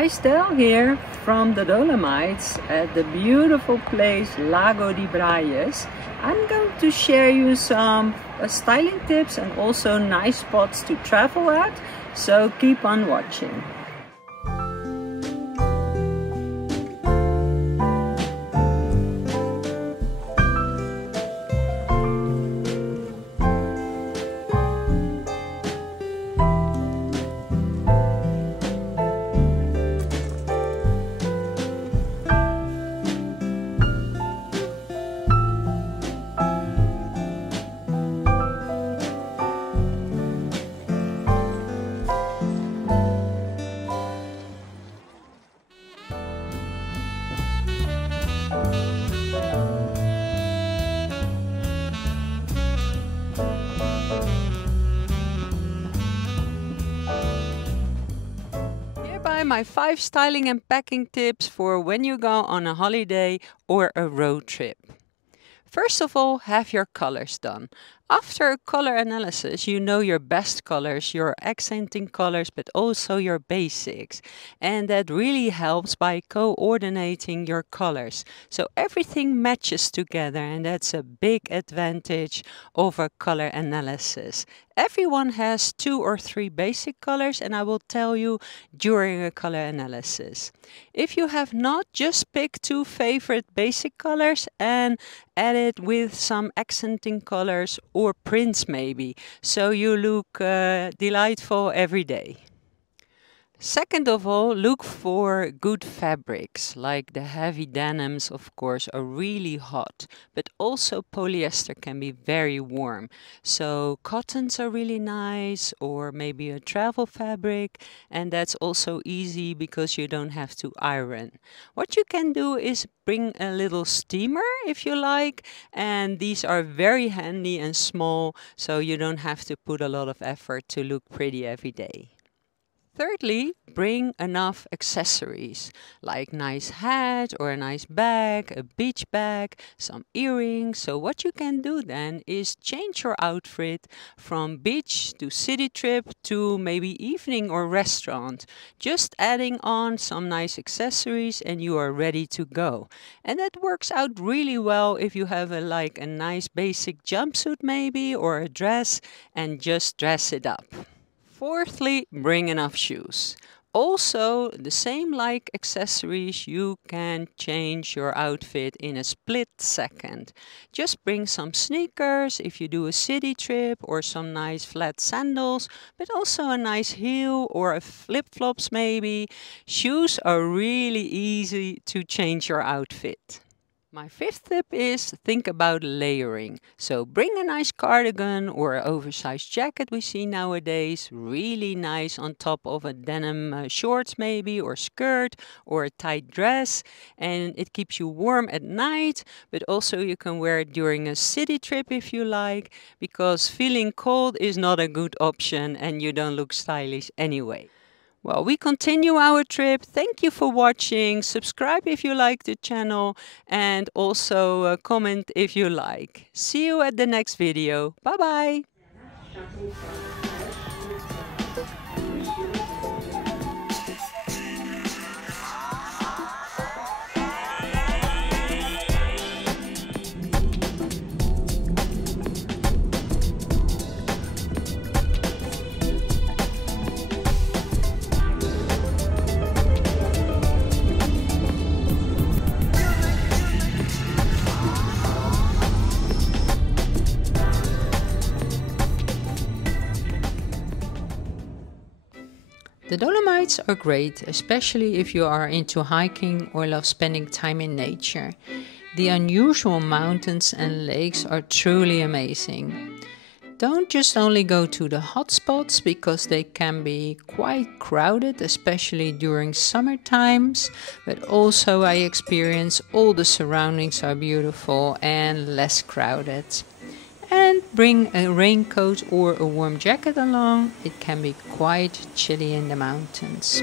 Hi, Style here from the Dolomites at the beautiful place Lago di Braies. I'm going to share you some styling tips and also nice spots to travel at, so keep on watching. My 5 styling and packing tips for when you go on a holiday or a road trip. First of all, have your colors done. After a color analysis, you know your best colors, your accenting colors, but also your basics. And that really helps by coordinating your colors. So everything matches together, and that's a big advantage of a color analysis. Everyone has 2 or 3 basic colors, and I will tell you during a color analysis. If you have not, just pick 2 favorite basic colors and add it with some accenting colors or prints maybe, so you look delightful every day. Second of all, look for good fabrics, like the heavy denims, of course, are really hot, but also polyester can be very warm. So cottons are really nice, or maybe a travel fabric, and that's also easy because you don't have to iron. What you can do is bring a little steamer if you like, and these are very handy and small, so you don't have to put a lot of effort to look pretty every day. Thirdly, bring enough accessories, like nice hat or a nice bag, a beach bag, some earrings. So what you can do then is change your outfit from beach to city trip to maybe evening or restaurant. Just adding on some nice accessories and you are ready to go. And that works out really well if you have like a nice basic jumpsuit maybe or a dress, and just dress it up. Fourthly, bring enough shoes. Also, the same like accessories, you can change your outfit in a split second. Just bring some sneakers if you do a city trip, or some nice flat sandals, but also a nice heel or a flip-flops maybe. Shoes are really easy to change your outfit. My 5th tip is think about layering. So bring a nice cardigan or an oversized jacket we see nowadays, really nice on top of a denim shorts maybe, or skirt, or a tight dress, and it keeps you warm at night, but also you can wear it during a city trip if you like, because feeling cold is not a good option and you don't look stylish anyway. Well, we continue our trip. Thank you for watching. Subscribe if you like the channel, and also comment if you like. See you at the next video. Bye bye. The Dolomites are great, especially if you are into hiking or love spending time in nature. The unusual mountains and lakes are truly amazing. Don't just only go to the hot spots, because they can be quite crowded, especially during summer times, but also I experience all the surroundings are beautiful and less crowded. And bring a raincoat or a warm jacket along. It can be quite chilly in the mountains.